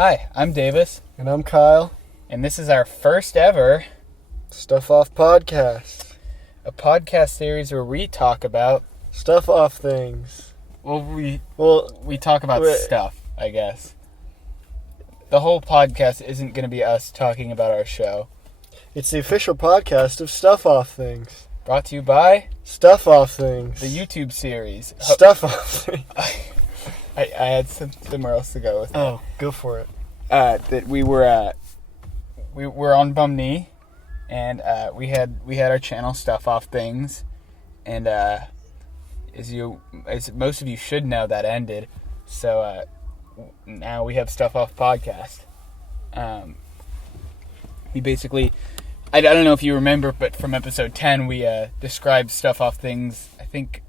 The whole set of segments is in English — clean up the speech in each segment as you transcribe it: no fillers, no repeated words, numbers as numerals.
Hi, I'm Davis, And I'm Kyle. and this is our first ever Stuff Off Podcast. a podcast series where we talk about Stuff off things. we Well, talk about wait. stuff, I guess. The whole podcast isn't going to be us talking about our show. it's the official podcast of Stuff Off Things. Brought to you by Stuff Off Things. the YouTube series. Stuff Off Things. I had somewhere else to go with. Oh, go for it. That we were on Bum Knee, and we had our channel Stuff Off Things, and as most of you should know, that ended. So now we have Stuff Off Podcast. We basically, I don't know if you remember, but from episode 10 we described Stuff Off Things. I think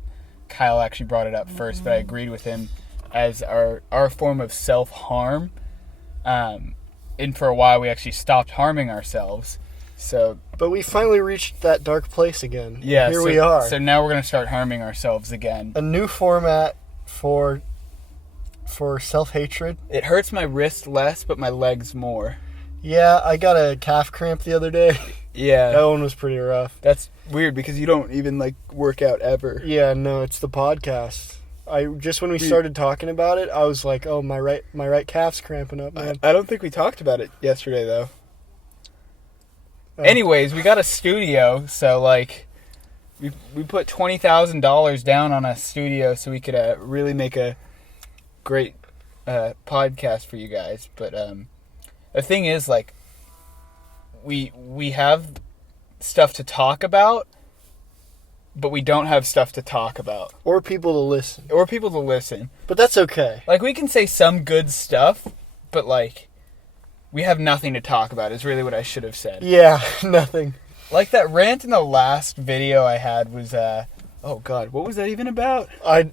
Kyle actually brought it up first, but I agreed with him as our form of self-harm. And for a while we actually stopped harming ourselves. So But we finally reached that dark place again. yeah, Here we are. So now we're going to start harming ourselves again. A new format for self-hatred. It hurts my wrist less, but my legs more. Yeah, I got a calf cramp the other day. Yeah. That one was pretty rough. That's weird because you don't even work out ever. Yeah, no, it's the podcast. When we started talking about it, I was like, "Oh, my right calf's cramping up, man." I don't think we talked about it yesterday though. Oh. Anyways, we got a studio, so we put $20,000 down on a studio so we could really make a great podcast for you guys. But the thing is, we have stuff to talk about, but we don't have stuff to talk about Or people to listen. or people to listen. But that's okay. We can say some good stuff, but we have nothing to talk about is really what I should have said. Yeah, nothing. That rant in the last video I had was oh god, what was that even about? I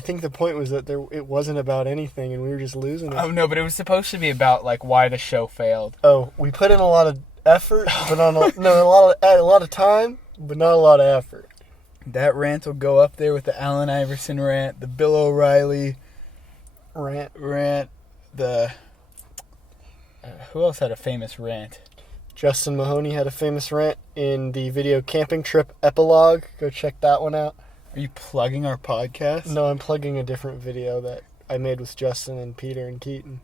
think the point was that it wasn't about anything, and we were just losing it. Oh no, but it was supposed to be about why the show failed. Oh, we put in a lot of effort, but a lot of time, but not a lot of effort. That rant will go up there with the Allen Iverson rant, the Bill O'Reilly Rant. the who else had a famous rant? Justin Mahoney had a famous rant in the video Camping Trip Epilogue. Go check that one out. Are you plugging our podcast? No, I'm plugging a different video that I made with Justin and Peter and Keaton.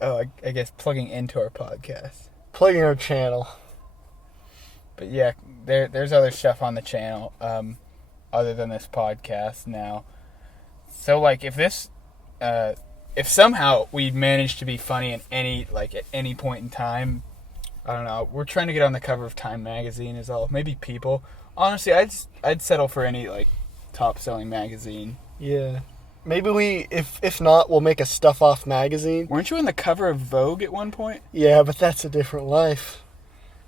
Oh, I guess plugging into our podcast. Plugging our channel. But yeah, there's other stuff on the channel other than this podcast now. So if this if somehow we manage to be funny at any point in time, I don't know. We're trying to get on the cover of Time magazine is all. Maybe People. Honestly, I'd settle for any top selling magazine. Yeah. Maybe if not, we'll make a Stuff Off magazine. Weren't you on the cover of Vogue at one point? Yeah, but that's a different life.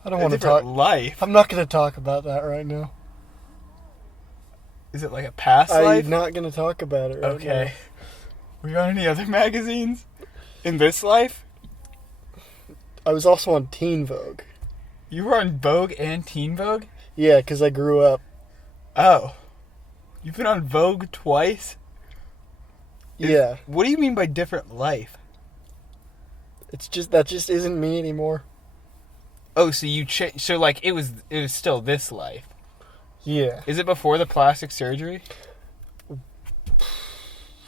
I don't want to talk. Life. I'm not going to talk about that right now. Is it a past life? I'm not going to talk about it right now. Okay. Were you on any other magazines in this life? I was also on Teen Vogue. You were on Vogue and Teen Vogue? Yeah, because I grew up. Oh. You've been on Vogue twice? Yeah. What do you mean by different life? That just isn't me anymore. Oh, so you so it was still this life. Yeah. Is it before the plastic surgery?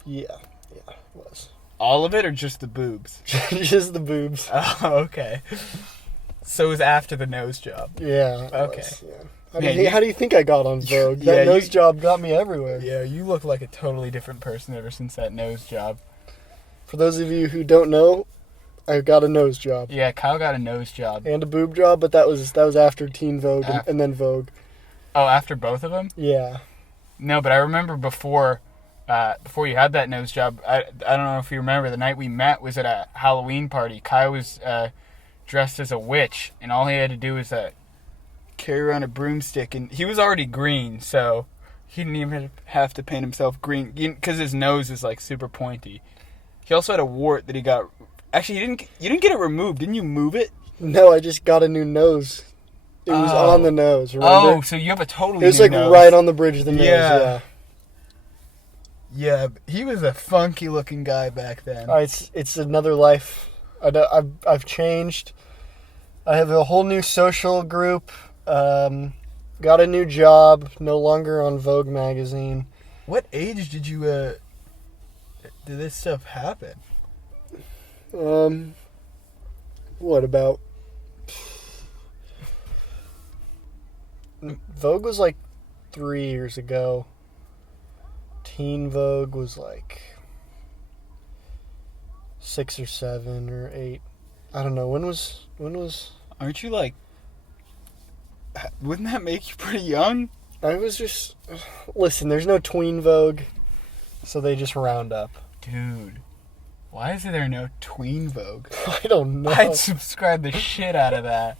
Yeah. Yeah, it was. All of it or just the boobs? Just the boobs. Oh, okay. So it was after the nose job. Yeah. Okay. Yeah. How do you think I got on Vogue? Yeah, That nose job got me everywhere. Yeah, you look like a totally different person ever since that nose job. For those of you who don't know, I got a nose job. Yeah, Kyle got a nose job. And a boob job, but that was after Teen Vogue and then Vogue. Oh, after both of them? Yeah. No, but I remember before you had that nose job, I don't know if you remember, the night we met was at a Halloween party. Kyle was dressed as a witch, and all he had to do was carry around a broomstick, and he was already green, so he didn't even have to paint himself green, because his nose is super pointy. He also had a wart that he got. Actually, you didn't get it removed, didn't you? Move it? No, I just got a new nose. It was on the nose, remember? Oh, so you have a totally new nose. It was right on the bridge of the nose, yeah. Yeah, he was a funky looking guy back then. It's another life I've changed. I have a whole new social group. Got a new job. No longer on Vogue magazine. What age did you did this stuff happen? What about? Vogue was like 3 years ago. Teen Vogue was like 6 or 7 or 8. I don't know. When was? Aren't you like? Wouldn't that make you pretty young? I was just. Listen, there's no tween Vogue, so they just round up. Dude, why is there no tween Vogue? I don't know. I'd subscribe the shit out of that.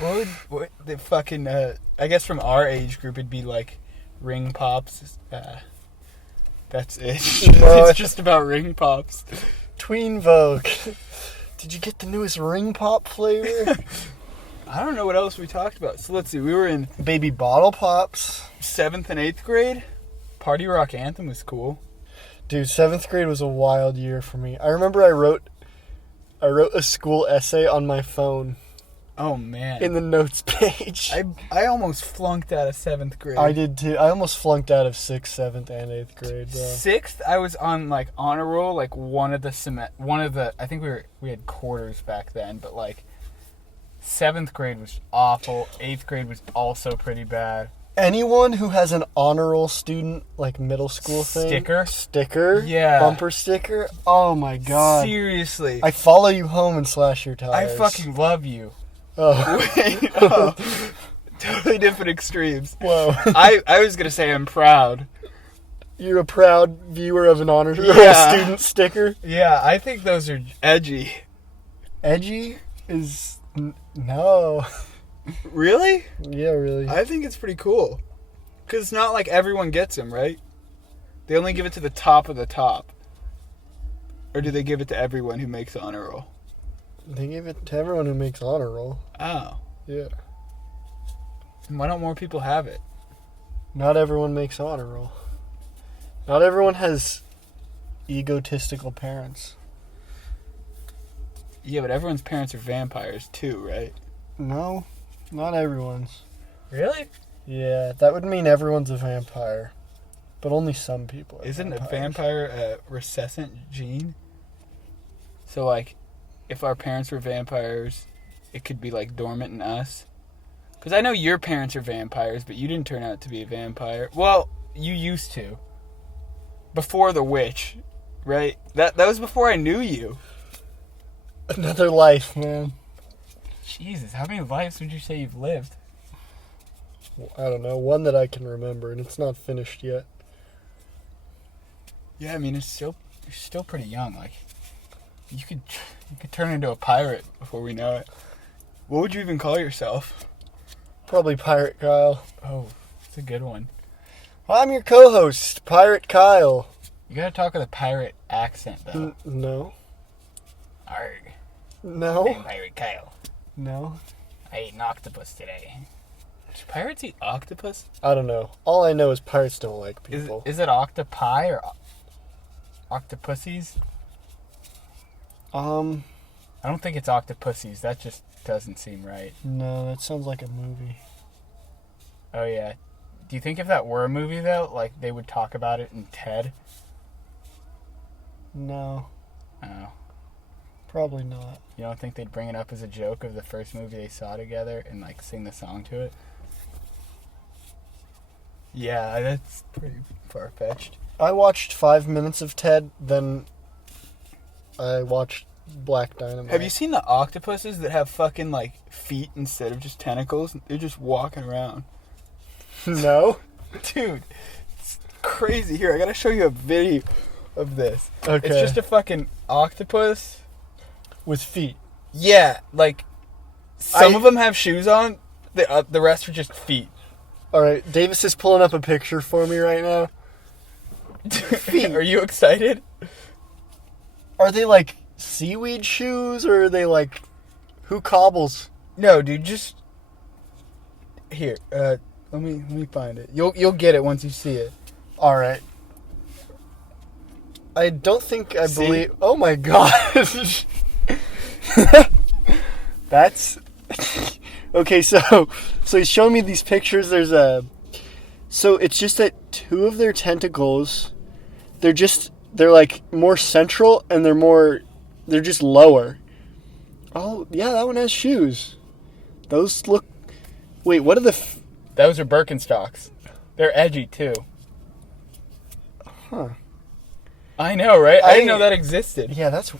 What the fucking? I guess from our age group, it'd be like ring pops. That's it. No, It's just about ring pops. Tween Vogue. Did you get the newest ring pop flavor? I don't know what else we talked about. So let's see. We were in Baby bottle pops. 7th and 8th grade. Party Rock Anthem was cool. Dude, 7th grade was a wild year for me. I remember I wrote a school essay on my phone Oh man. in the notes page. I almost flunked out of 7th grade. I did too. I almost flunked out of 6th, 7th, and 8th grade, bro. 6th, I was on like honor roll, like one of the I think we had quarters back then, but like 7th grade was awful. 8th grade was also pretty bad. Anyone who has an honor roll student, like middle school thing. Sticker? Yeah. Bumper sticker? Oh my god. Seriously. I follow you home and slash your I tires. fucking love you. Oh. Wait, oh, totally different extremes. Whoa. I was gonna say I'm proud. You're a proud viewer of an honor roll Yeah. student sticker? Yeah, I think those are edgy. Edgy is... No. Really? Yeah, really. I think it's pretty cool. Because it's not like everyone gets them, right? They only give it to the top of the top. Or do they give it to everyone who makes honor roll? They give it to everyone who makes honor roll. Oh. Yeah. And why don't more people have it? Not everyone makes honor roll. Not everyone has egotistical parents. Yeah, but everyone's parents are vampires too, right? No, not everyone's. Really? Yeah, that would mean everyone's a vampire. But only some people are Isn't vampires. a vampire a recessive gene? So, like, if our parents were vampires, it could be, like, dormant in us? Because I know your parents are vampires, but you didn't turn out to be a vampire. Well, you used to. Before the witch, right? That was before I knew you. Another life, man. Jesus, how many lives would you say you've lived? I don't know, one that I can remember, and it's not finished yet. Yeah, I mean, you're still pretty young. Like, you could turn into a pirate before we know it. What would you even call yourself? Probably Pirate Kyle. Oh, it's a good one. I'm your co-host, Pirate Kyle. You gotta talk with a pirate accent, though. No. Arg. No. I'm Pirate Kyle. No. I ate an octopus today. Do pirates eat octopus? I don't know. All I know is pirates don't like people. Is it octopi or octopussies? Um, I don't think it's octopussies. That just doesn't seem right. no, that sounds like a movie. Oh, yeah. Do you think if that were a movie, though, like, they would talk about it in TED? No, Oh. probably not. You don't think they'd bring it up as a joke of the first movie they saw together and, like, sing the song to it? Yeah, that's pretty far-fetched. I watched 5 minutes of Ted, then I watched Black Dynamite. Have you seen the octopuses that have fucking, like, feet instead of just tentacles? They're just walking around. No? Dude, it's crazy. Here, I gotta show you a video of this. Okay. It's just a fucking octopus. With feet. Yeah, like, some of them have shoes on, the rest are just feet. Alright, Davis is pulling up a picture for me right now. Are you excited? Are they like seaweed shoes, or are they like... Who cobbles? No, dude, just... Here, let me find it. You'll get it once you see it. Alright. I don't think I See? believe. Oh my god. That's okay. So he's showing me these pictures. So it's just that two of their tentacles, they're like more central and they're just lower. Oh yeah, that one has shoes. Those look. Wait, what are the? Those are Birkenstocks. They're edgy too. Huh. I know, right? I didn't know that existed. Yeah, that's.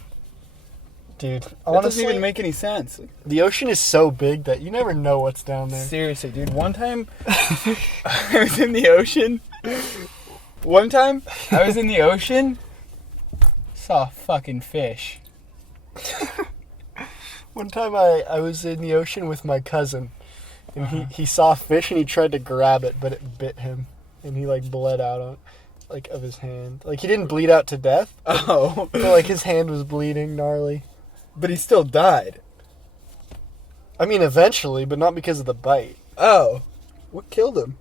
Dude, That honestly, doesn't even make any sense. the ocean is so big that you never know what's down there. Seriously, dude. One time, I was in the ocean. Saw a fucking fish. One time I was in the ocean with my cousin, and he saw a fish and he tried to grab it, but it bit him, and he like bled out of his hand. Like he didn't bleed out to death, Oh. but like his hand was bleeding gnarly. But he still died. I mean, eventually, but not because of the bite. Oh. What killed him?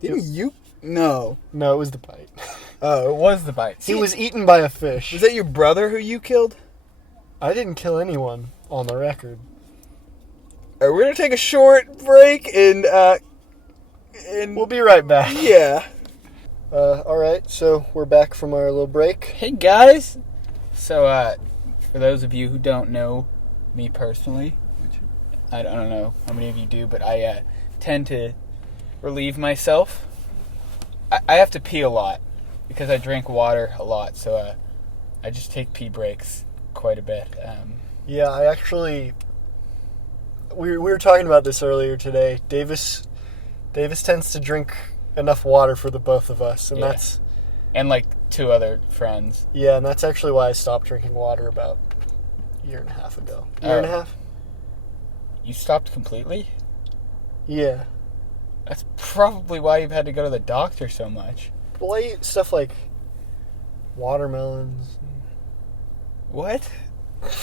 Didn't you? No. No, it was the bite. Oh, it was the bite. He was eaten by a fish. Was that your brother who you killed? I didn't kill anyone, on the record. All right, we're gonna take a short break and We'll be right back. yeah. Alright, so we're back from our little break. Hey guys. So for those of you who don't know me personally, which I don't know how many of you do, but I tend to relieve myself. I have to pee a lot because I drink water a lot, so I just take pee breaks quite a bit. Yeah, I actually... We were talking about this earlier today. Davis tends to drink enough water for the both of us, and Yeah. that's... And like 2 other friends. Yeah, and that's actually why I stopped drinking water about a year and a half ago. Year and a half? You stopped completely? Yeah. That's probably why you've had to go to the doctor so much. Well, I eat stuff like watermelons. What?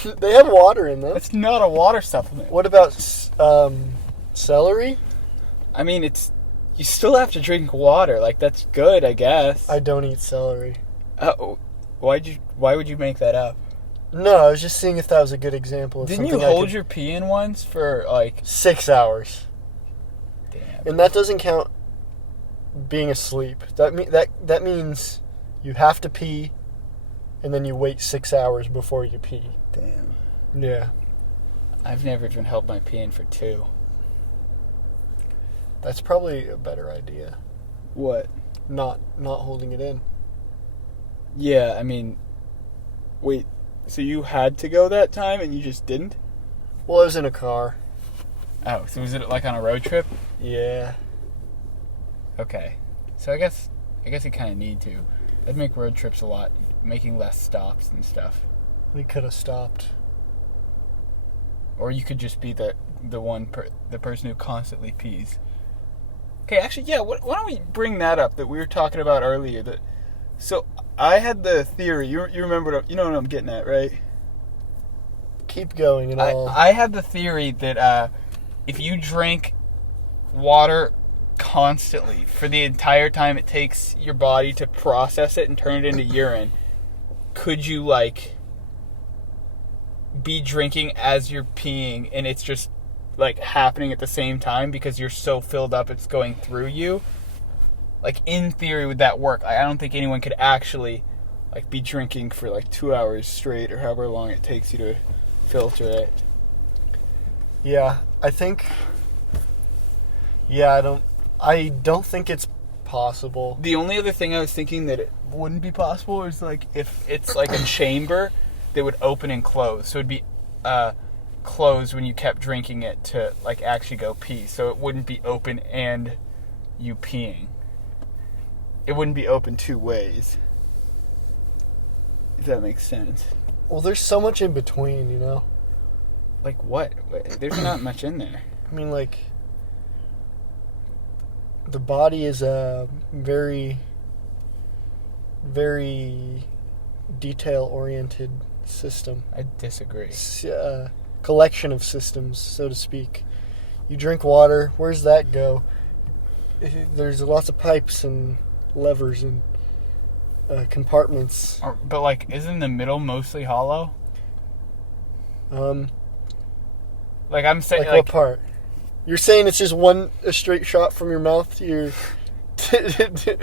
They have water in them. That's not a water supplement. What about celery? I mean, you still have to drink water. Like, that's good, I guess. I don't eat celery. Why would you make that up? No, I was just seeing if that was a good example of Didn't you something I hold could... your pee in once for, like... 6 hours. Damn. And that doesn't count being asleep. That means you have to pee, and then you wait 6 hours before you pee. Damn. Yeah. I've never even held my pee in for 2. That's probably a better idea. What? Not holding it in. Yeah, I mean... Wait, so you had to go that time and you just didn't? Well, I was in a car. Oh, so was it like on a road trip? Yeah. Okay. So I guess you kind of need to. That'd make road trips a lot, making less stops and stuff. We could have stopped. Or you could just be the person who constantly pees. Okay, actually, yeah. Why don't we bring that up that we were talking about earlier? So I had the theory. You remember? You know what I'm getting at, right? Keep going and all. I had the theory that if you drink water constantly for the entire time it takes your body to process it and turn it into urine, could you like be drinking as you're peeing and it's just like happening at the same time because you're so filled up it's going through you? Like, in theory, would that work? I don't think anyone could actually like be drinking for like 2 hours straight or however long it takes you to filter it. Yeah, I think. Yeah, I don't think it's possible. The only other thing I was thinking that it wouldn't be possible is like if it's like a chamber that would open and close. So it'd be closed when you kept drinking it to like actually go pee. So it wouldn't be open and you peeing. It wouldn't be open 2 ways. If that makes sense. Well, there's so much in between, you know? Like what? There's not much in there. I mean, like, the body is a very, very detail-oriented system. I disagree. It's a collection of systems, so to speak. You drink water, where's that go? There's lots of pipes and levers and compartments. But like, isn't the middle mostly hollow? Like I'm saying, Like what part? You're saying it's just a straight shot from your mouth to your...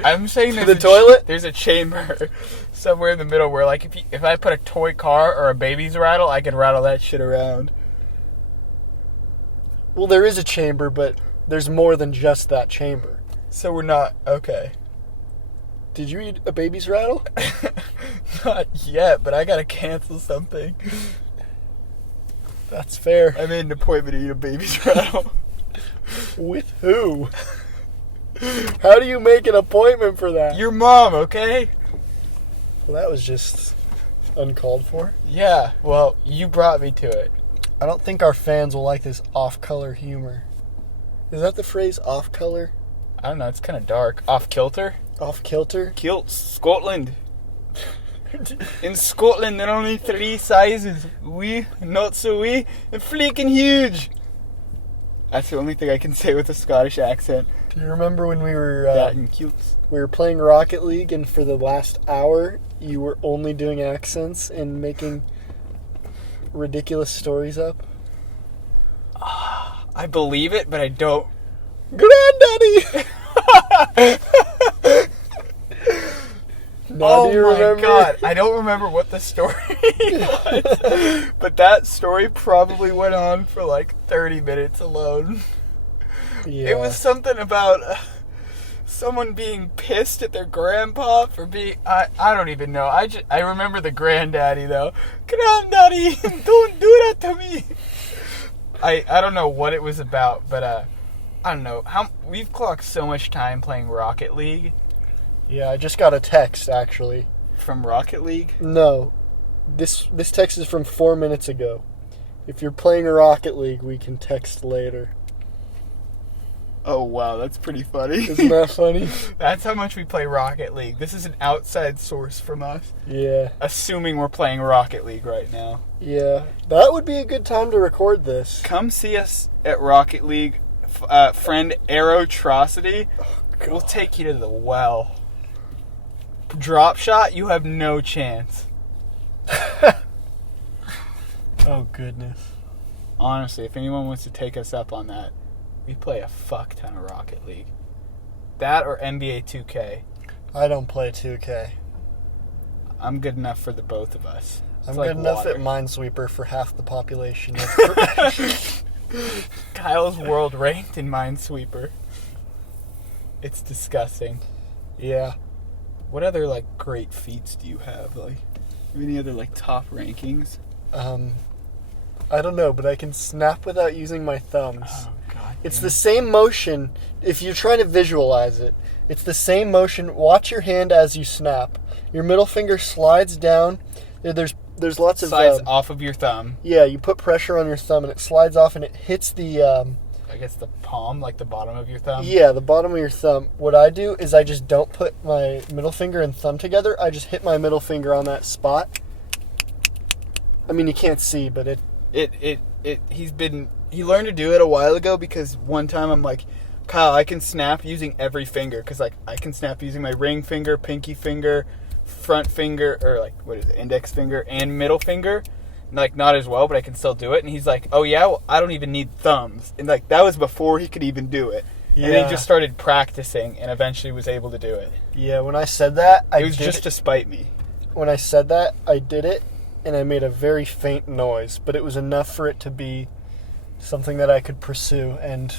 I'm saying to the toilet? There's a chamber somewhere in the middle where, like, if I put a toy car or a baby's rattle, I could rattle that shit around. Well, there is a chamber, but there's more than just that chamber. So we're not okay. Did you eat a baby's rattle? Not yet, but I gotta cancel something. That's fair. I made an appointment to eat a baby's rattle. With who? How do you make an appointment for that? Your mom, okay? Well, that was just uncalled for. Yeah, well, you brought me to it. I don't think our fans will like this off-color humor. Is that the phrase, off-color? I don't know, it's kind of dark. Off kilter? Off-kilter? Kilts, Scotland. In Scotland, there are only 3 sizes. Wee, not so wee, and fleeking huge. That's the only thing I can say with a Scottish accent. Do you remember when we were That and kilts. we were playing Rocket League, and for the last hour, you were only doing accents and making ridiculous stories up? I believe it, but I don't. Granddaddy! Now, Oh do you my remember? god, I don't remember what the story was. But that story probably went on for like 30 minutes alone. Yeah. It was something about someone being pissed at their grandpa for being... I don't even know. I remember the granddaddy, though. Granddaddy, don't do that to me. I don't know what it was about, but I don't know. We've clocked so much time playing Rocket League. Yeah, I just got a text, actually. From Rocket League? No. This text is from 4 minutes ago. If you're playing Rocket League, we can text later. Oh, wow, that's pretty funny. Isn't that funny? That's how much we play Rocket League. This is an outside source from us. Yeah. Assuming we're playing Rocket League right now. Yeah. That would be a good time to record this. Come see us at Rocket League. Friend Aerotrocity. We'll take you to the well. Drop shot, you have no chance. Oh, goodness. Honestly, if anyone wants to take us up on that, we play a fuck ton of Rocket League. That or NBA 2K. I don't play 2K. I'm good enough for the both of us. It's I'm like good enough water. at Minesweeper for half the population. Of Kyle's world ranked in Minesweeper. It's disgusting. Yeah. What other, like, great feats do you have? Like, any other, like, top rankings? I don't know, but I can snap without using my thumbs. Oh, God. It's the same motion. If you're trying to visualize it, it's the same motion. Watch your hand as you snap. Your middle finger slides down. There's lots of... Slides off of your thumb. Yeah, you put pressure on your thumb, and it slides off, and it hits the... I guess the palm, like the bottom of your thumb. Yeah, the bottom of your thumb. What I do is I just don't put my middle finger and thumb together. I just hit my middle finger on that spot. I mean, you can't see, but it... He learned to do it a while ago because one time I'm like, Kyle, I can snap using every finger. Because, like, I can snap using my ring finger, pinky finger, front finger, or, like, what is it, index finger, and middle finger. Like, not as well, but I can still do it. And he's like, oh, yeah? Well, I don't even need thumbs. And, like, that was before he could even do it. Yeah. And then he just started practicing and eventually was able to do it. Yeah, when I said that, It was just to spite me. When I said that, I did it, and I made a very faint noise. But it was enough for it to be something that I could pursue and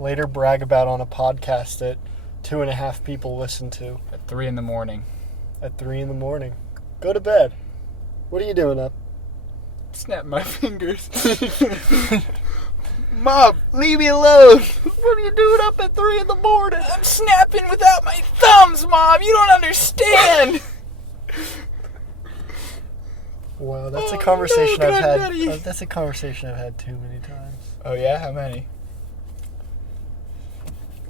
later brag about on a podcast that 2.5 people listen to. At 3 in the morning. At 3 in the morning. Go to bed. What are you doing up? Snap my fingers. Mom, leave me alone. What are you doing up at 3 in the morning? I'm snapping without my thumbs, Mom. You don't understand. Wow, that's a conversation I've had. Daddy. That's a conversation I've had too many times. Oh yeah, how many?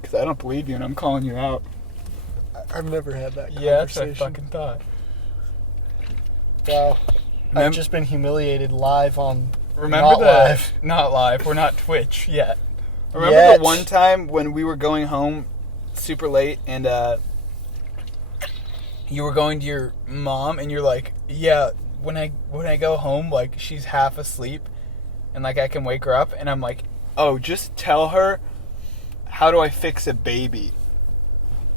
Because I don't believe you, and I'm calling you out. I've never had that conversation. Yeah, that's what I fucking thought. Wow. I've just been humiliated live on. Remember live. Not live. We're not Twitch yet. Remember the one time when we were going home super late and you were going to your mom and you're like, yeah, when I go home, like, she's half asleep and, like, I can wake her up. And I'm like, oh, just tell her, how do I fix a baby?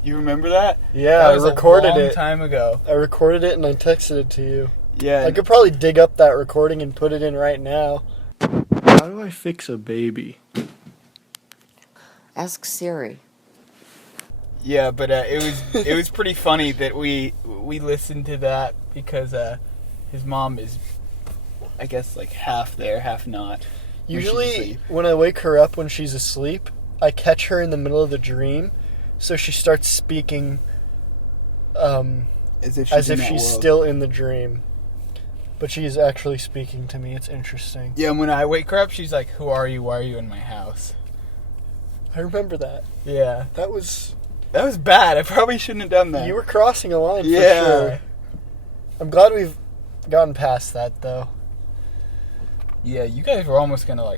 You remember that? Yeah, that was I recorded a long it. time ago. I recorded it and I texted it to you. Yeah. I could probably dig up that recording and put it in right now. How do I fix a baby? Ask Siri. Yeah, but it was pretty funny that we listened to that because his mom is, I guess, like half there, half not. Usually, when I wake her up when she's asleep, I catch her in the middle of the dream, so she starts speaking as if she's still in the dream. But she is actually speaking to me. It's interesting. Yeah, and when I wake her up, she's like, "Who are you? Why are you in my house?" I remember that. Yeah. That was bad. I probably shouldn't have done that. You were crossing a line for sure. I'm glad we've gotten past that, though. Yeah, you guys were almost gonna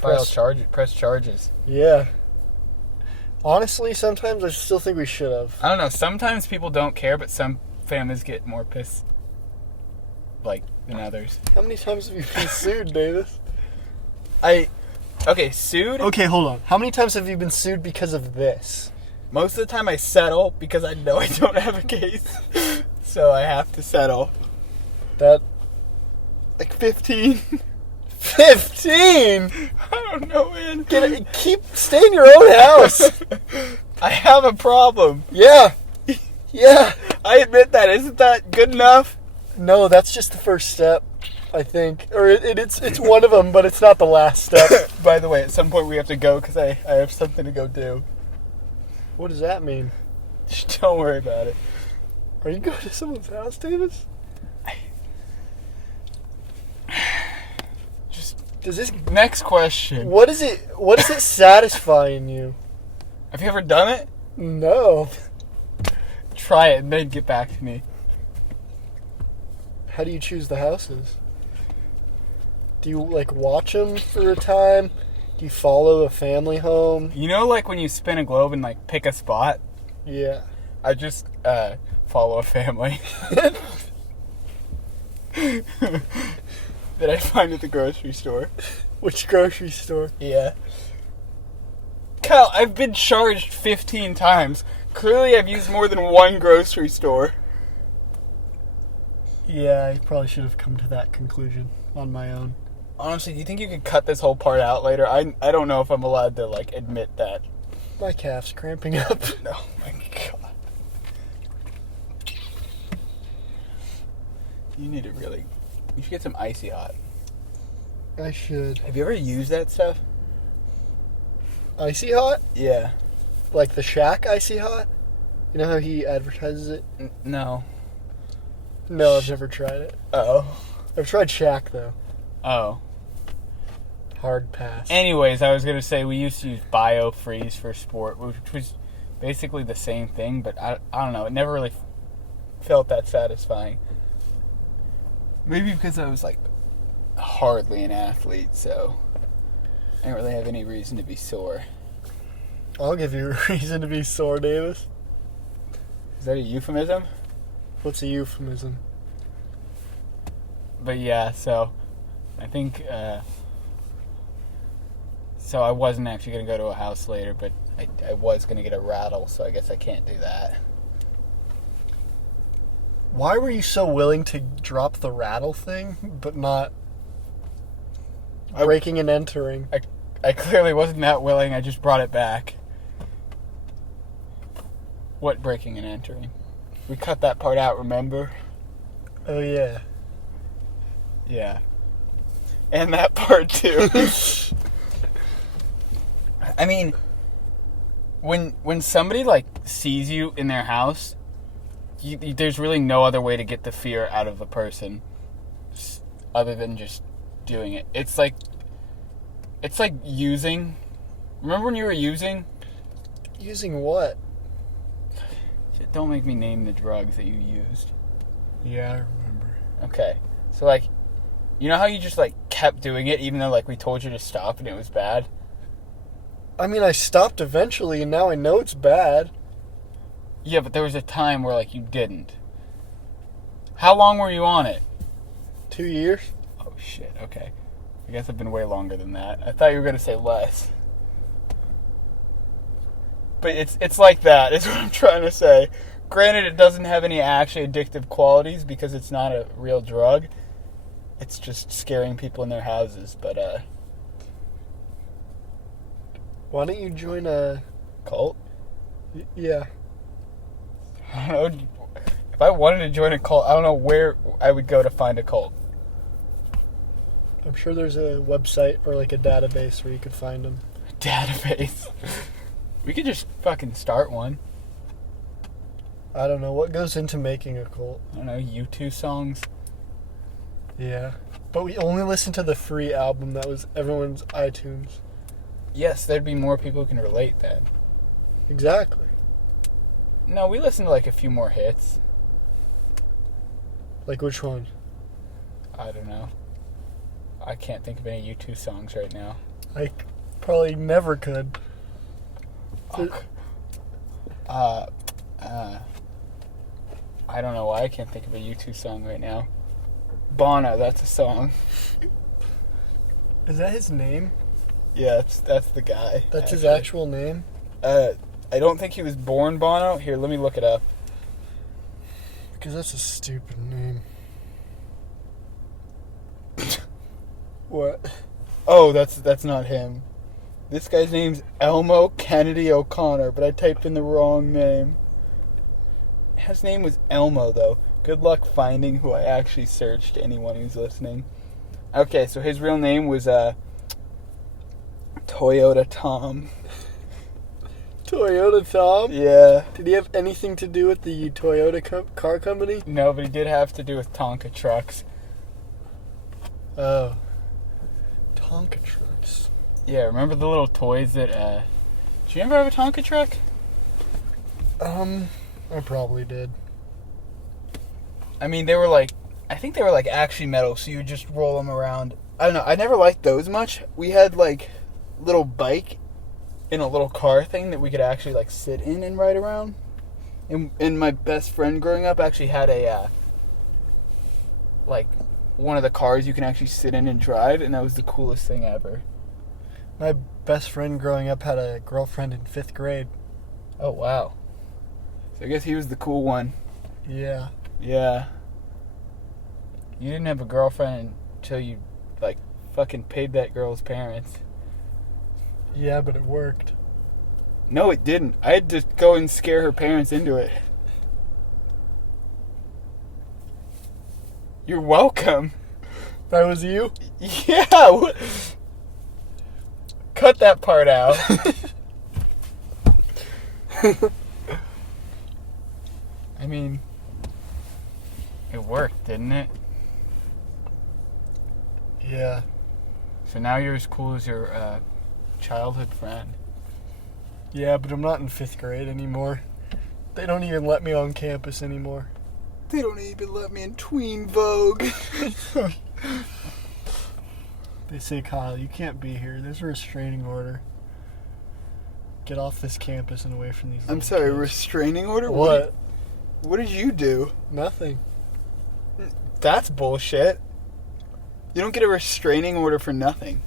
press charges. Yeah. Honestly, sometimes I still think we should have. I don't know. Sometimes people don't care, but some families get more pissed, than others. How many times have you been sued, Davis? Sued? Okay, hold on. How many times have you been sued because of this? Most of the time I settle because I know I don't have a case. So I have to settle. That... 15. 15?! I don't know, man. Stay in your own house! I have a problem. Yeah. Yeah. I admit that. Isn't that good enough? No, that's just the first step, I think. Or it's one of them, but it's not the last step. By the way, at some point we have to go because I have something to go do. What does that mean? Don't worry about it. Are you going to someone's house, Davis? Does this... Next question. What is it satisfy in you? Have you ever done it? No. Try it and then get back to me. How do you choose the houses? Do you, watch them for a time? Do you follow a family home? You know, when you spin a globe and, pick a spot? Yeah. I just, follow a family. That I find at the grocery store. Which grocery store? Yeah. Kyle, I've been charged 15 times. Clearly I've used more than one grocery store. Yeah, I probably should have come to that conclusion on my own. Honestly, do you think you could cut this whole part out later? I don't know if I'm allowed to, admit that. My calf's cramping up. Oh my god. You should get some Icy Hot. I should. Have you ever used that stuff? Icy Hot? Yeah. Like the Shaq Icy Hot? You know how he advertises it? No. No, I've never tried it. Oh. I've tried Shaq, though. Oh. Hard pass. Anyways, I was going to say we used to use BioFreeze for sport, which was basically the same thing, but I don't know. It never really felt that satisfying. Maybe because I was, hardly an athlete, so I didn't really have any reason to be sore. I'll give you a reason to be sore, Davis. Is that a euphemism? What's a euphemism? But yeah, so I think, so I wasn't actually going to go to a house later, but I was going to get a rattle, so I guess I can't do that. Why were you so willing to drop the rattle thing, but not breaking and entering? I clearly wasn't that willing, I just brought it back. What breaking and entering? We cut that part out, remember? Oh, yeah. Yeah. And that part, too. I mean, when somebody, sees you in their house, there's really no other way to get the fear out of a person other than just doing it. It's like using... Remember when you were using? Using what? Don't make me name the drugs that you used. Yeah, I remember. Okay. So, you know how you just, kept doing it even though, we told you to stop and it was bad? I mean, I stopped eventually and now I know it's bad. Yeah, but there was a time where, like, you didn't. How long were you on it? 2 years. Oh, shit. Okay. I guess I've been way longer than that. I thought you were going to say less. But it's like that, is what I'm trying to say. Granted, it doesn't have any actually addictive qualities because it's not a real drug. It's just scaring people in their houses. But, Why don't you join a cult? Yeah. I don't know. If I wanted to join a cult, I don't know where I would go to find a cult. I'm sure there's a website or like a database where you could find them. Database. We could just fucking start one. I don't know what goes into making a cult. I don't know, U2 songs. Yeah. But we only listened to the free album that was everyone's iTunes. Yes, there'd be more people who can relate then. Exactly. No, we listened to like a few more hits. Like which one? I don't know. I can't think of any U2 songs right now. I probably never could. Fuck. I don't know why I can't think of a U2 song right now. Bono, that's a song. Is that his name? Yeah, that's the guy. That's his actual name? I don't think he was born Bono. Here, let me look it up. Because that's a stupid name. What? Oh, that's not him. This guy's name's Elmo Kennedy O'Connor, but I typed in the wrong name. His name was Elmo, though. Good luck finding who I actually searched, anyone who's listening. Okay, so his real name was Toyota Tom. Toyota Tom? Yeah. Did he have anything to do with the Toyota car company? No, but he did have to do with Tonka trucks. Oh. Tonka trucks. Yeah, remember the little toys that, did you ever have a Tonka truck? I probably did. I mean, they were like, I think they were like actually metal, so you would just roll them around. I don't know, I never liked those much. We had like little bike in a little car thing that we could actually like sit in and ride around. And my best friend growing up actually had a, like, one of the cars you can actually sit in and drive, and that was the coolest thing ever. My best friend growing up had a girlfriend in 5th grade. Oh, wow. So I guess he was the cool one. Yeah. Yeah. You didn't have a girlfriend until you, like, fucking paid that girl's parents. Yeah, but it worked. No, it didn't. I had to go and scare her parents into it. You're welcome. That was you? Yeah. Cut that part out. I mean, it worked, didn't it? Yeah. So now you're as cool as your childhood friend. Yeah, but I'm not in 5th grade anymore. They don't even let me on campus anymore. They don't even let me in tween Vogue. They say, Kyle, you can't be here. There's a restraining order. Get off this campus and away from these I'm little sorry, kids. restraining order? What? What did you do? Nothing. That's bullshit. You don't get a restraining order for nothing.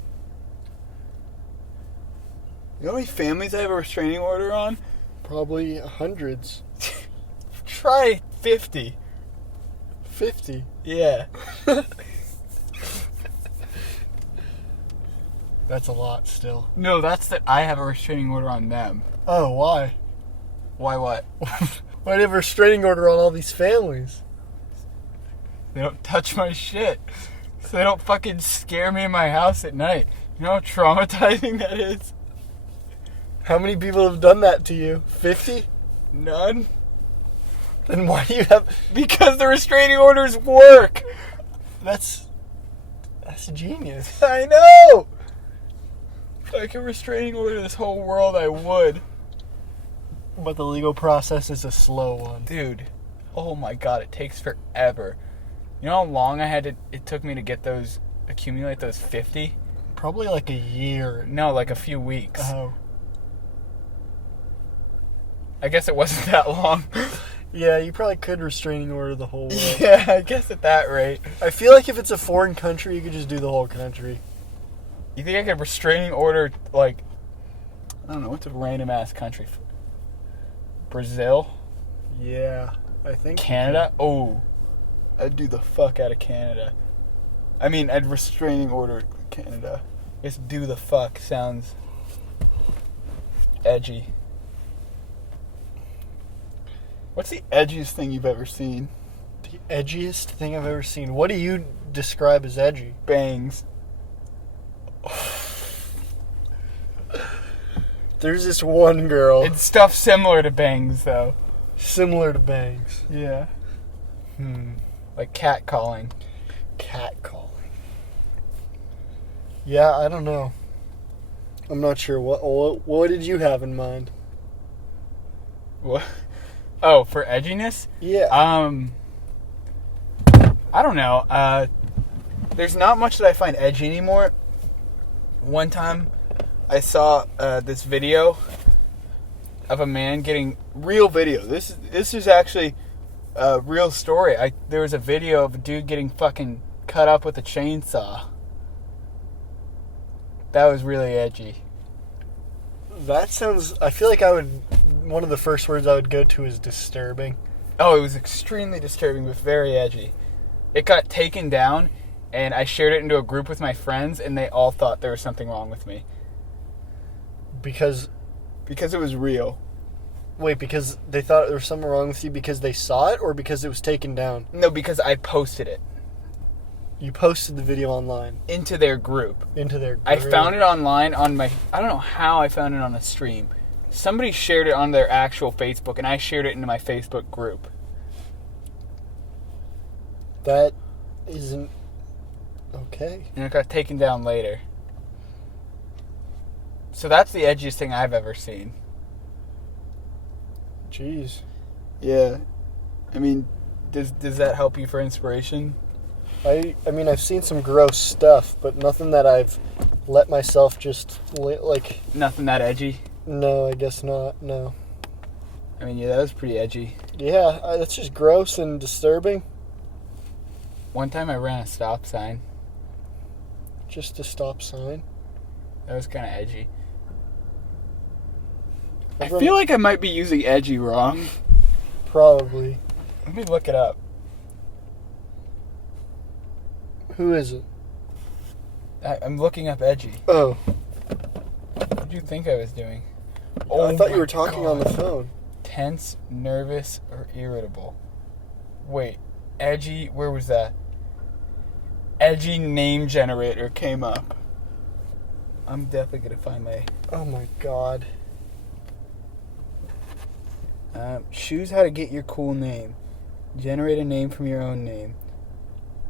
You know how many families I have a restraining order on? Probably hundreds. Try 50. 50. Yeah. That's a lot still. No, that's that I have a restraining order on them. Oh, why? Why what? Why do you have a restraining order on all these families? They don't touch my shit. So they don't fucking scare me in my house at night. You know how traumatizing that is? How many people have done that to you? 50? None. Then why do you have... Because the restraining orders work. That's genius. I know. If I could restraining order this whole world, I would. But the legal process is a slow one. Dude, oh my god, it takes forever. You know how long it took me to accumulate those 50? Probably like a year. No, like a few weeks. Oh. I guess it wasn't that long. Yeah, you probably could restraining order the whole way. Yeah, I guess at that rate. I feel like if it's a foreign country, you could just do the whole country. You think I could restraining order, like, I don't know, what's a random ass country? Brazil? Yeah, I think Canada? Oh, I'd do the fuck out of Canada. I mean, I'd restraining order Canada. Just do the fuck sounds edgy. What's the edgiest thing you've ever seen? The edgiest thing I've ever seen. What do you describe as edgy? Bangs. There's this one girl. It's stuff similar to bangs, though. Similar to bangs. Yeah. Like catcalling. Catcalling. Yeah, I don't know. I'm not sure. What did you have in mind? What? Oh, for edginess? Yeah. I don't know. There's not much that I find edgy anymore. One time, I saw this video of a man getting real video. This is actually a real story. There was a video of a dude getting fucking cut up with a chainsaw. That was really edgy. That sounds... I feel like one of the first words I would go to is disturbing. Oh, it was extremely disturbing, but very edgy. It got taken down, and I shared it into a group with my friends, and they all thought there was something wrong with me. Because it was real. Wait, because they thought there was something wrong with you because they saw it, or because it was taken down? No, because I posted it. You posted the video online. Into their group. Into their group. I found it online on my... I don't know how I found it on a stream. Somebody shared it on their actual Facebook, and I shared it into my Facebook group. That isn't... okay. And it got taken down later. So that's the edgiest thing I've ever seen. Jeez. Yeah. I mean, does that help you for inspiration? I mean, I've seen some gross stuff, but nothing that I've let myself just, like... Nothing that edgy? No, I guess not, no. I mean, yeah, that was pretty edgy. Yeah, that's just gross and disturbing. One time I ran a stop sign. Just a stop sign? That was kind of edgy. I feel like I might be using edgy wrong. Probably. Let me look it up. Who is it? I'm looking up edgy. Oh. What did you think I was doing? I thought you were talking on the phone. Tense, nervous, or irritable. Wait, edgy, where was that? Edgy name generator came up. I'm definitely going to find my... Oh my god. Choose how to get your cool name. Generate a name from your own name.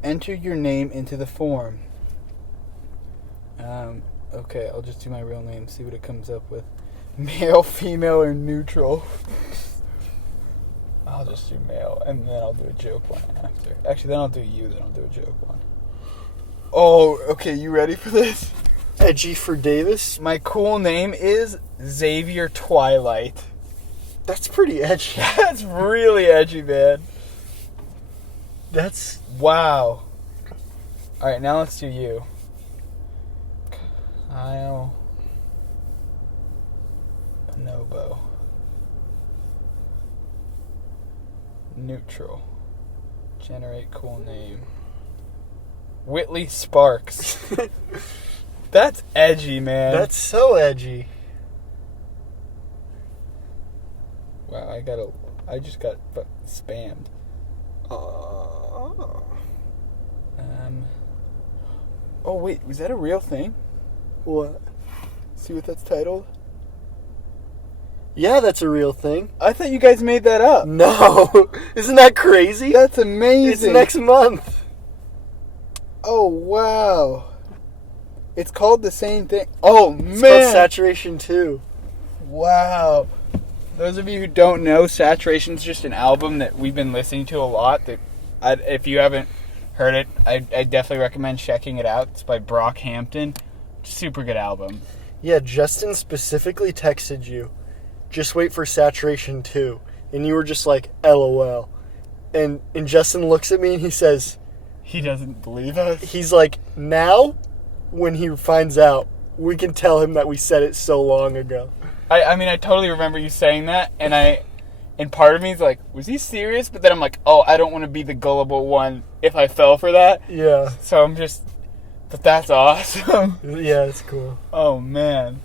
Enter your name into the form. Okay, I'll just do my real name, see what it comes up with. Male, female, or neutral. I'll just do male, and then I'll do a joke one after. Actually, then I'll do you, then I'll do a joke one. Oh, okay, you ready for this? Edgy for Davis? My cool name is Xavier Twilight. That's pretty edgy. That's really edgy, man. That's... Wow. Alright, now let's do you. Kyle Nobo. Neutral. Generate cool name. Whitley Sparks. That's edgy, man. That's so edgy. Wow, I just got spammed. Oh wait, was that a real thing? What? See what that's titled? Yeah, that's a real thing. I thought you guys made that up. No. Isn't that crazy? That's amazing. It's next month. Oh, wow. It's called the same thing. Oh, It's man. called Saturation 2. Wow. Those of you who don't know, Saturation's just an album that we've been listening to a lot. That if you haven't heard it, I definitely recommend checking it out. It's by Brockhampton. Super good album. Yeah, Justin specifically texted you just wait for Saturation 2. And you were just like, LOL. And Justin looks at me and he says, He doesn't believe us. he's like, now, when he finds out, we can tell him that we said it so long ago. I mean, I totally remember you saying that, and part of me is like, was he serious? But then I'm like, oh, I don't want to be the gullible one if I fell for that. Yeah. So but that's awesome. Yeah, it's cool. Oh, man.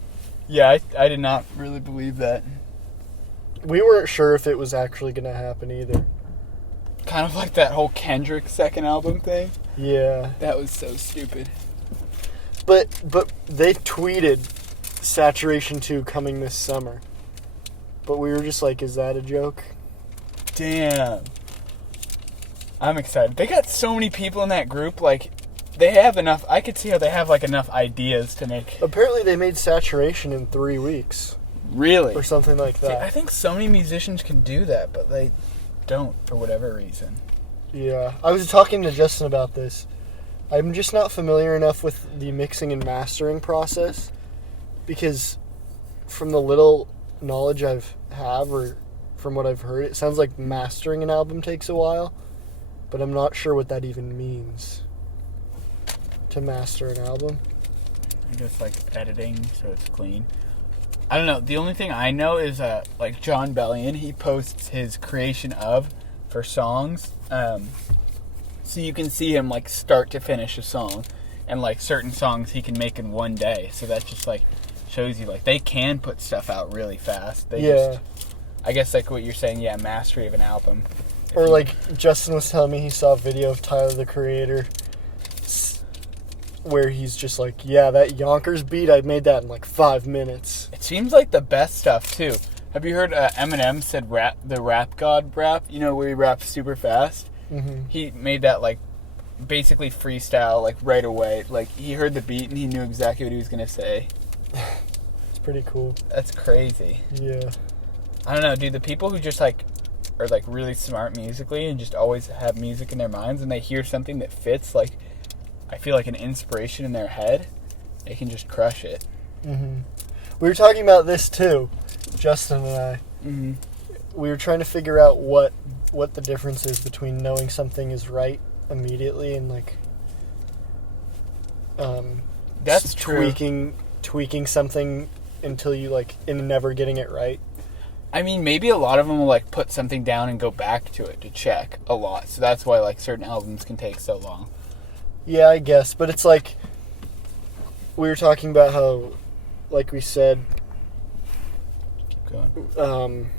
Yeah, I did not really believe that. We weren't sure if it was actually going to happen either. Kind of like that whole Kendrick second album thing. Yeah. That was so stupid. But they tweeted Saturation 2 coming this summer. But we were just like, is that a joke? Damn. I'm excited. They got so many people in that group, like, they have enough, I could see how they have, like, enough ideas to make. Apparently they made Saturation in 3 weeks. Really? Or something like See, that. I think so many musicians can do that, but they don't for whatever reason. Yeah. I was talking to Justin about this. I'm just not familiar enough with the mixing and mastering process, because from the little knowledge or from what I've heard, it sounds like mastering an album takes a while, but I'm not sure what that even means, to master an album. I guess, like, editing so it's clean. I don't know. The only thing I know is, like, John Bellion, he posts his creation of for songs. So you can see him, like, start to finish a song. And, like, certain songs he can make in one day. So that just, like, shows you, like, they can put stuff out really fast. I guess, like what you're saying, yeah, mastery of an album. Or, like, Justin was telling me he saw a video of Tyler, the Creator, where he's just like, yeah, that Yonkers beat, I made that in, like, 5 minutes. It seems like the best stuff, too. Have you heard Eminem said the rap god rap? You know, where he raps super fast? Mm-hmm. He made that, like, basically freestyle, like, right away. Like, he heard the beat and he knew exactly what he was going to say. It's pretty cool. That's crazy. Yeah. I don't know, dude. The people who just, like, are, like, really smart musically and just always have music in their minds and they hear something that fits, like, I feel like an inspiration in their head, they can just crush it. Mm-hmm. We were talking about this, too, Justin and I. Mm-hmm. We were trying to figure out what the difference is between knowing something is right immediately and, like, That's true. tweaking something until you, like, and never getting it right. I mean, maybe a lot of them will, like, put something down and go back to it to check a lot. So that's why, like, certain albums can take so long. Yeah, I guess. But it's like, we were talking about how, like we said, Keep going.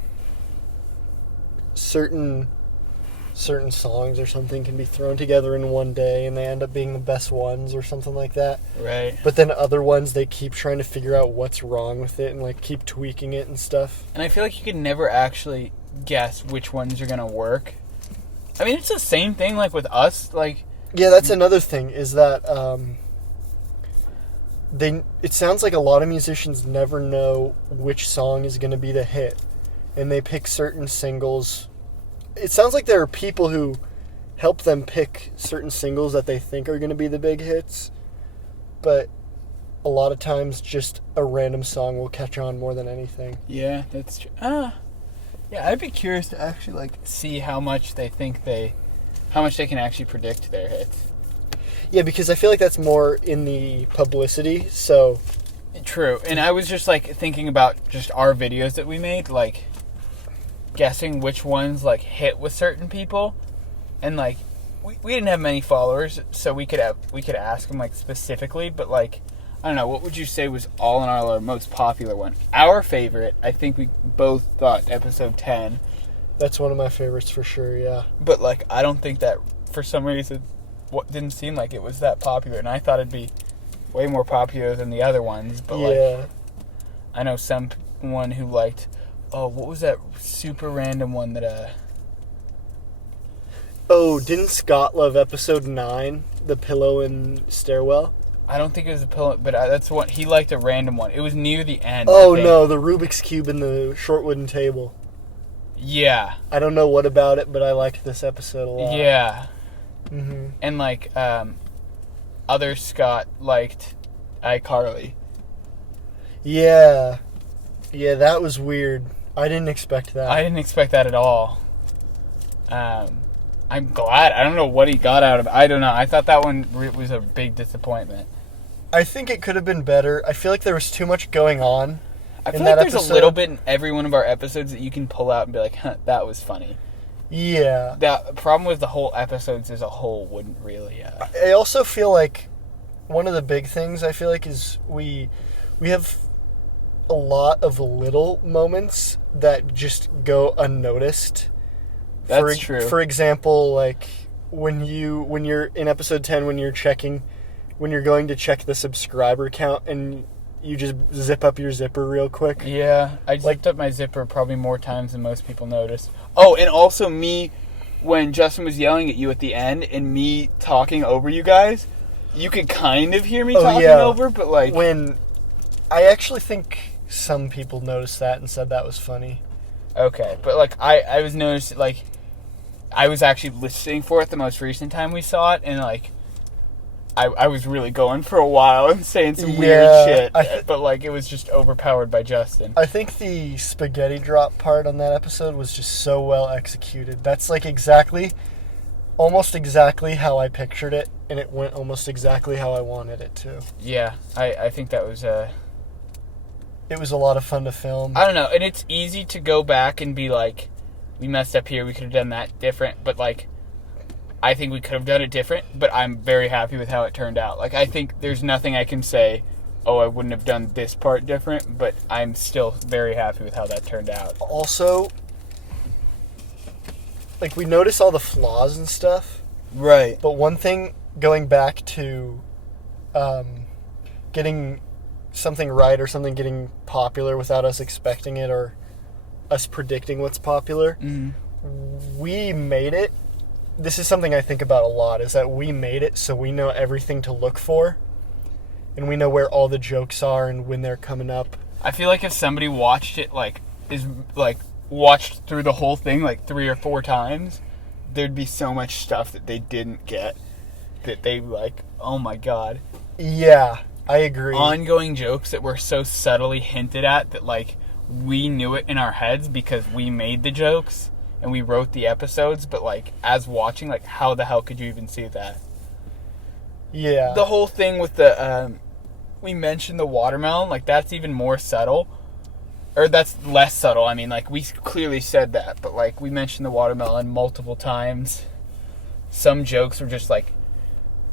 Certain songs or something can be thrown together in one day and they end up being the best ones or something like that. Right. But then other ones, they keep trying to figure out what's wrong with it and, like, keep tweaking it and stuff. And I feel like you can never actually guess which ones are going to work. I mean, it's the same thing, like, with us, like... Yeah, that's another thing, is that it sounds like a lot of musicians never know which song is going to be the hit. And they pick certain singles. It sounds like there are people who help them pick certain singles that they think are going to be the big hits. But a lot of times just a random song will catch on more than anything. Yeah, that's true. Yeah, I'd be curious to actually, like, see how much they can actually predict their hits. Yeah, because I feel like that's more in the publicity, so... True. And I was just, like, thinking about just our videos that we made, like, guessing which ones, like, hit with certain people. And, like, we didn't have many followers, so we could ask them, like, specifically, but, like, I don't know, what would you say was all in all our most popular one? Our favorite, I think we both thought episode 10. That's one of my favorites for sure, yeah. But, like, I don't think that, for some reason, what didn't seem like it was that popular. And I thought it'd be way more popular than the other ones. But, like, I know someone who liked, what was that super random one that, Oh, didn't Scott love episode 9, the pillow and stairwell? I don't think it was a pillow, but that's what he liked, a random one. It was near the end. Oh, no, the Rubik's Cube and the short wooden table. Yeah. I don't know what about it, but I liked this episode a lot. Yeah. Mm-hmm. And, like, other Scott liked iCarly. Yeah. Yeah, that was weird. I didn't expect that. I didn't expect that at all. I'm glad. I don't know what he got out of it. I don't know. I thought that one was a big disappointment. I think it could have been better. I feel like there was too much going on. I feel like there's a little bit in every one of our episodes that you can pull out and be like, huh, that was funny. Yeah. The problem with the whole episodes as a whole wouldn't really... I also feel like one of the big things I feel like is we have a lot of little moments that just go unnoticed. That's true. For example, like when you're in episode 10, when you're going to check the subscriber count and you just zip up your zipper real quick. Yeah, I zipped up my zipper probably more times than most people noticed. Oh, and also me, when Justin was yelling at you at the end and me talking over you guys, you could kind of hear me talking over, but like... When I actually think some people noticed that and said that was funny. Okay, but like I was noticing, like, I was actually listening for it the most recent time we saw it, and like I was really going for a while and saying some weird shit, but like it was just overpowered by Justin. I think the spaghetti drop part on that episode was just so well executed. That's like almost exactly how I pictured it, and it went almost exactly how I wanted it to. Yeah, I think that was It was a lot of fun to film. I don't know, and it's easy to go back and be like, we messed up here, we could have done that different, but like, I think we could have done it different, but I'm very happy with how it turned out. Like, I think there's nothing I can say, oh, I wouldn't have done this part different, but I'm still very happy with how that turned out. Also, like, we notice all the flaws and stuff. Right. But one thing, going back to getting something right or something getting popular without us expecting it or us predicting what's popular, we made it. This is something I think about a lot, is that we made it so we know everything to look for, and we know where all the jokes are and when they're coming up. I feel like if somebody watched it, watched through the whole thing like 3 or 4 times, there'd be so much stuff that they didn't get that they like, oh my god. Yeah, I agree. Ongoing jokes that were so subtly hinted at that like we knew it in our heads because we made the jokes and we wrote the episodes, but like as watching, like how the hell could you even see that? Yeah. The whole thing with the we mentioned the watermelon, like that's even more subtle. Or that's less subtle. I mean, like we clearly said that, but like we mentioned the watermelon multiple times. Some jokes were just like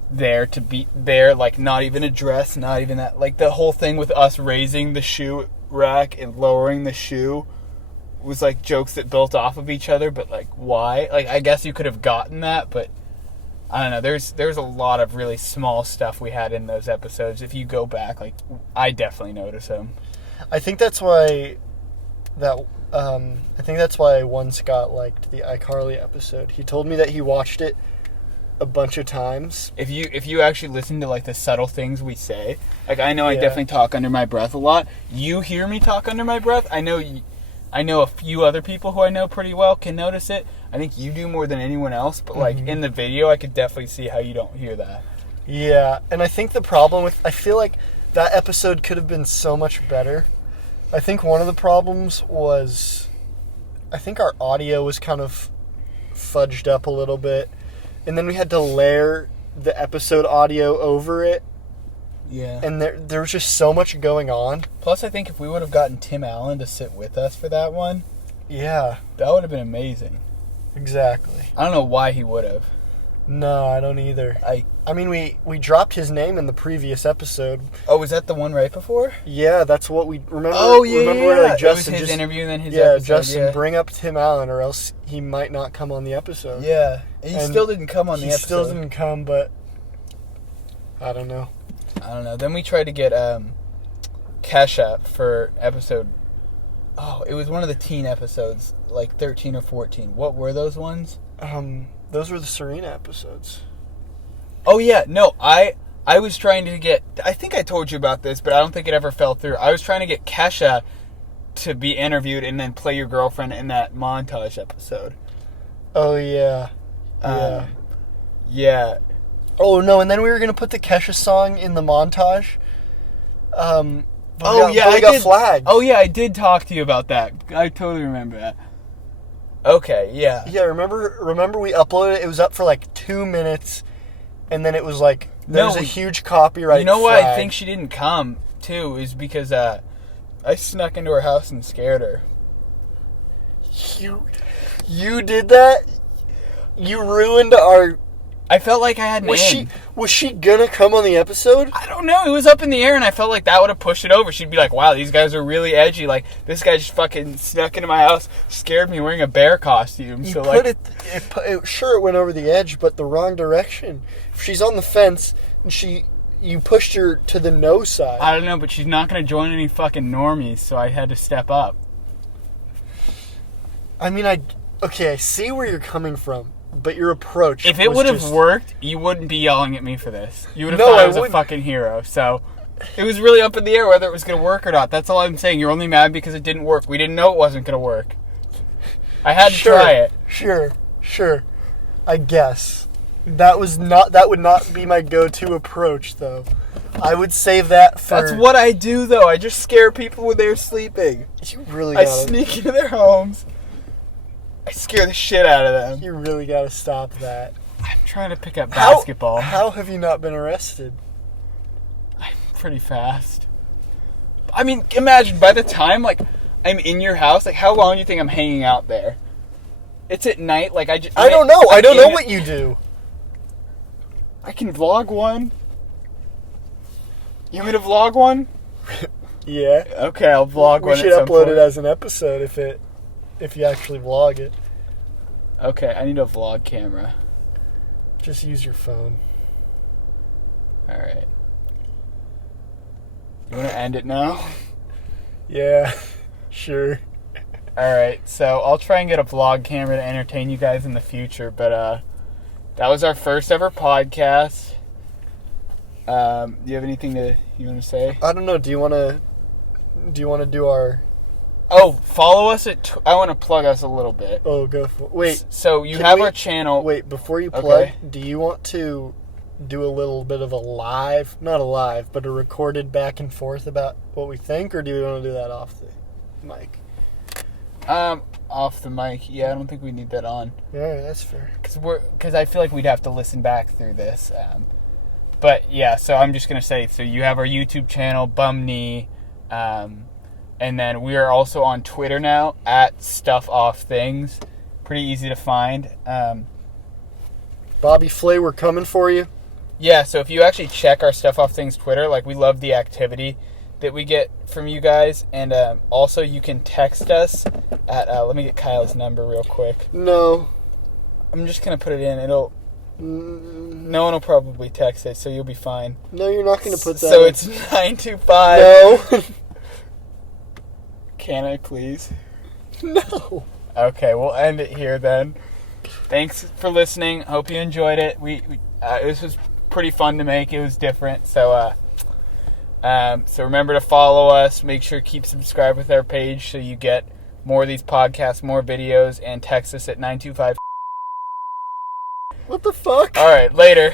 there to be there, like not even addressed, not even that. Like the whole thing with us raising the shoe rack and lowering the shoe was like jokes that built off of each other, but like why? Like I guess you could have gotten that, but I don't know. There's a lot of really small stuff we had in those episodes. If you go back, like I definitely notice them. I think that's why one Scott liked the iCarly episode. He told me that he watched it a bunch of times. If you actually listen to like the subtle things we say, like I know I definitely talk under my breath a lot. You hear me talk under my breath. I know a few other people who I know pretty well can notice it. I think you do more than anyone else, but like in the video I could definitely see how you don't hear that. Yeah, and I think the problem with, I feel like that episode could have been so much better. I think one of the problems was, I think our audio was kind of fudged up a little bit, and then we had to layer the episode audio over it. Yeah. And there was just so much going on. Plus, I think if we would have gotten Tim Allen to sit with us for that one, yeah, that would have been amazing. Exactly. I don't know why he would have. No, I don't either. I mean, we dropped his name in the previous episode. Oh, was that the one right before? Yeah, that's what we remember. Oh, yeah, remember yeah. Like Justin, it was his interview and then his episode. Justin, bring up Tim Allen or else he might not come on the episode. Yeah, and he still didn't come on the episode. He still didn't come, but I don't know. Then we tried to get Kesha for episode... Oh, it was one of the teen episodes, like 13 or 14. What were those ones? Those were the Serena episodes. Oh, yeah. No, I was trying to get... I think I told you about this, but I don't think it ever fell through. I was trying to get Kesha to be interviewed and then play your girlfriend in that montage episode. Oh, yeah. Yeah. Yeah. Oh, no, and then we were going to put the Kesha song in the montage. Billy got flagged. Oh yeah, I did talk to you about that. I totally remember that. Okay, yeah. Yeah, remember we uploaded it? It was up for like 2 minutes, and then it was like, there was a huge copyright You know why flag. I think she didn't come, too, is because I snuck into her house and scared her. You did that? You ruined our... I felt like I had an in. Was she gonna come on the episode? I don't know. It was up in the air, and I felt like that would have pushed it over. She'd be like, wow, these guys are really edgy. Like, this guy just fucking snuck into my house, scared me wearing a bear costume. You so, put like, sure, it went over the edge, but the wrong direction. If she's on the fence, and you pushed her to the no side. I don't know, but she's not going to join any fucking normies, so I had to step up. I mean, I see where you're coming from, but your approach. If it would have worked, you wouldn't be yelling at me for this. You would have No, thought I I was a wouldn't. fucking hero. So it was really up in the air whether it was going to work or not. That's all I'm saying. You're only mad because it didn't work. We didn't know it wasn't going to work. I had to try it. Sure. I guess that would not be my go-to approach, though. I would save that for. That's what I do, though. I just scare people when they're sleeping. You really I gotta. sneak into their homes. I scare the shit out of them. You really gotta stop that. I'm trying to pick up basketball. How have you not been arrested? I'm pretty fast. I mean, imagine by the time like I'm in your house, like how long do you think I'm hanging out there? It's at night. Like I don't know. I don't know what you do. I can vlog one. You want me to vlog one? Yeah. Okay, I'll vlog one. We should upload it as an episode if you actually vlog it. Okay, I need a vlog camera. Just use your phone. Alright. You want to end it now? Yeah, sure. Alright, so I'll try and get a vlog camera to entertain you guys in the future, but that was our first ever podcast. Do you have anything you want to say? I don't know. Do you want to do our... Oh, follow us at... I want to plug us a little bit. Oh, go for it. Wait. So you have our channel... Wait, before you plug, Okay. do you want to do a little bit of a live, not a live, but a recorded back and forth about what we think, or do you want to do that off the mic? Off the mic. Yeah, I don't think we need that on. Yeah, that's fair. Because I feel like we'd have to listen back through this. But yeah, so I'm just gonna say, so you have our YouTube channel, Bum Knee, and then we are also on Twitter now at Stuff Off Things. Pretty easy to find. Bobby Flay, we're coming for you. Yeah, so if you actually check our Stuff Off Things Twitter, like we love the activity that we get from you guys, and also you can text us at. Let me get Kyle's number real quick. No. I'm just gonna put it in. No one will probably text it, so you'll be fine. No, you're not going to put that So in. it's 925. No. Can I please? No. Okay, we'll end it here then. Thanks for listening. Hope you enjoyed it. This was pretty fun to make. It was different. So remember to follow us. Make sure to keep subscribed with our page so you get more of these podcasts, more videos, and text us at 925. What the fuck? All right, later.